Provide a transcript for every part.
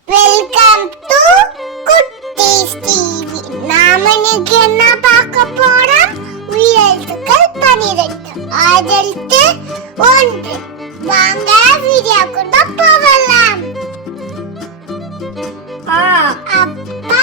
Welcome to குட்டீஸ் TV. நாம இன்னைக்கு என்ன பார்க்க போறோம்? உயிரெழுத்துக்கள் 12 அதெழுத்து 1. வாங்க வீடியோக்குள்ள போகலாம். அப்பா,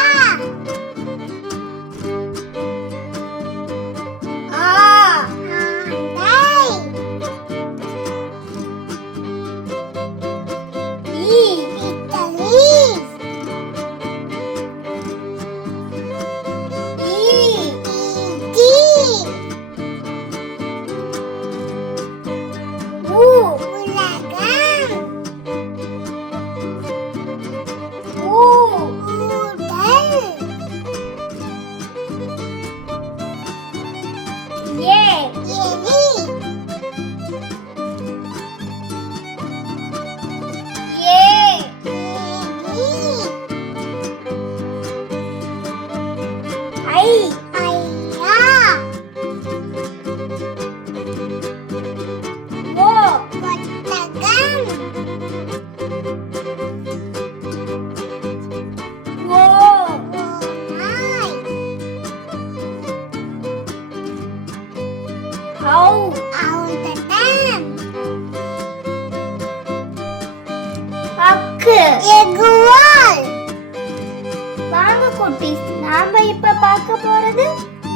வாங்க குட்டீஸ், நாம இப்ப பார்க்க போறது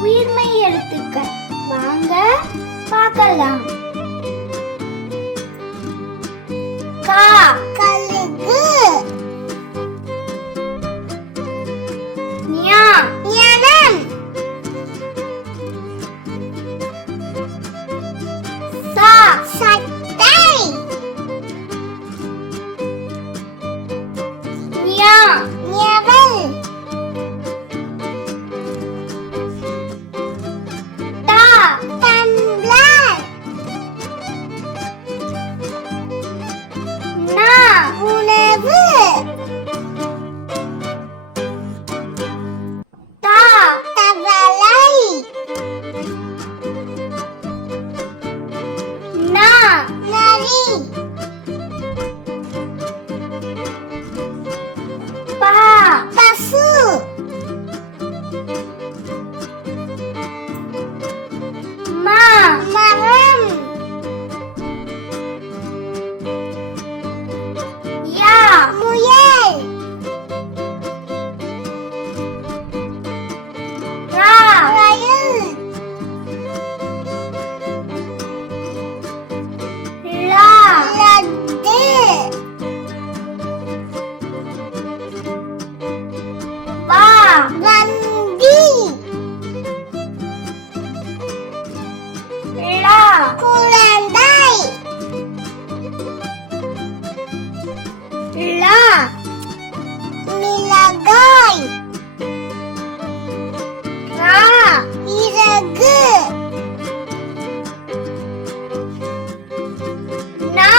உயிர்மெய் எழுத்துக்கள். வாங்க பார்க்கலாம். கா, கழுகு. ஞா, ஞானம். சா, சட்டை. ஞா, ஞவல். டா, டம்ளர். நா, உணவு. தா, தவளை. நா, நரி. பா, பசு. மா, மரம். யா, முயல். ரா, ரயில். லா, லட்டு. வா, வண்டி. லா, குழந்தை. லா, மிளகாய். ரா, இறகு. நா,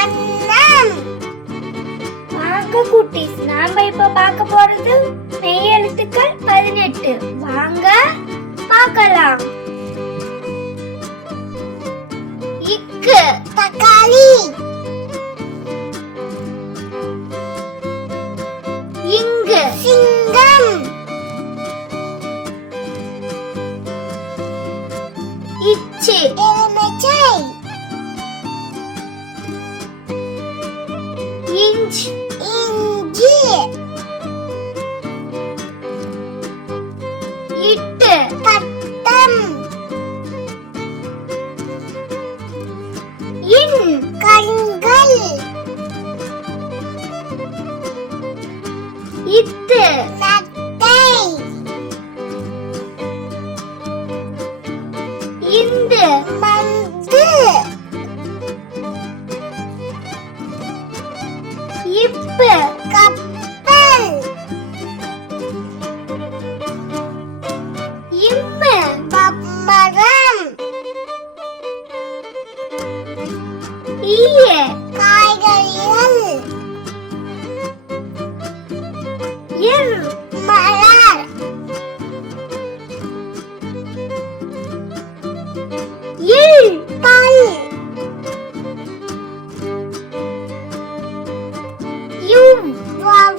அன்னம். வாங்க குட்டீஸ், நாம இப்ப பார்க்க போறது மெய் எழுத்துக்கள் 18. வாங்க பார்க்கலாம். இக்கு, தக்காளி. இங்கு, சிங்கம். இச்சு, எலுமிச்சை. இஞ்ச், இஞ்சி. இட்டு, பட்டம். இன், கண்கள். இத்து, நத்தை. இந்து, மந்து. இப்பு, கப்பல். இம்மு, பம்பரம். ஈய, காய்கறிகள். இர், மலர். இல், பல். யும், வவ்.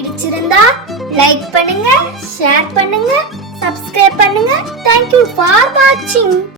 பிடிச்சிருந்தா லைக் பண்ணுங்க, ஷேர் பண்ணுங்க, சப்ஸ்கிரைப் பண்ணுங்க. Thank you for watching.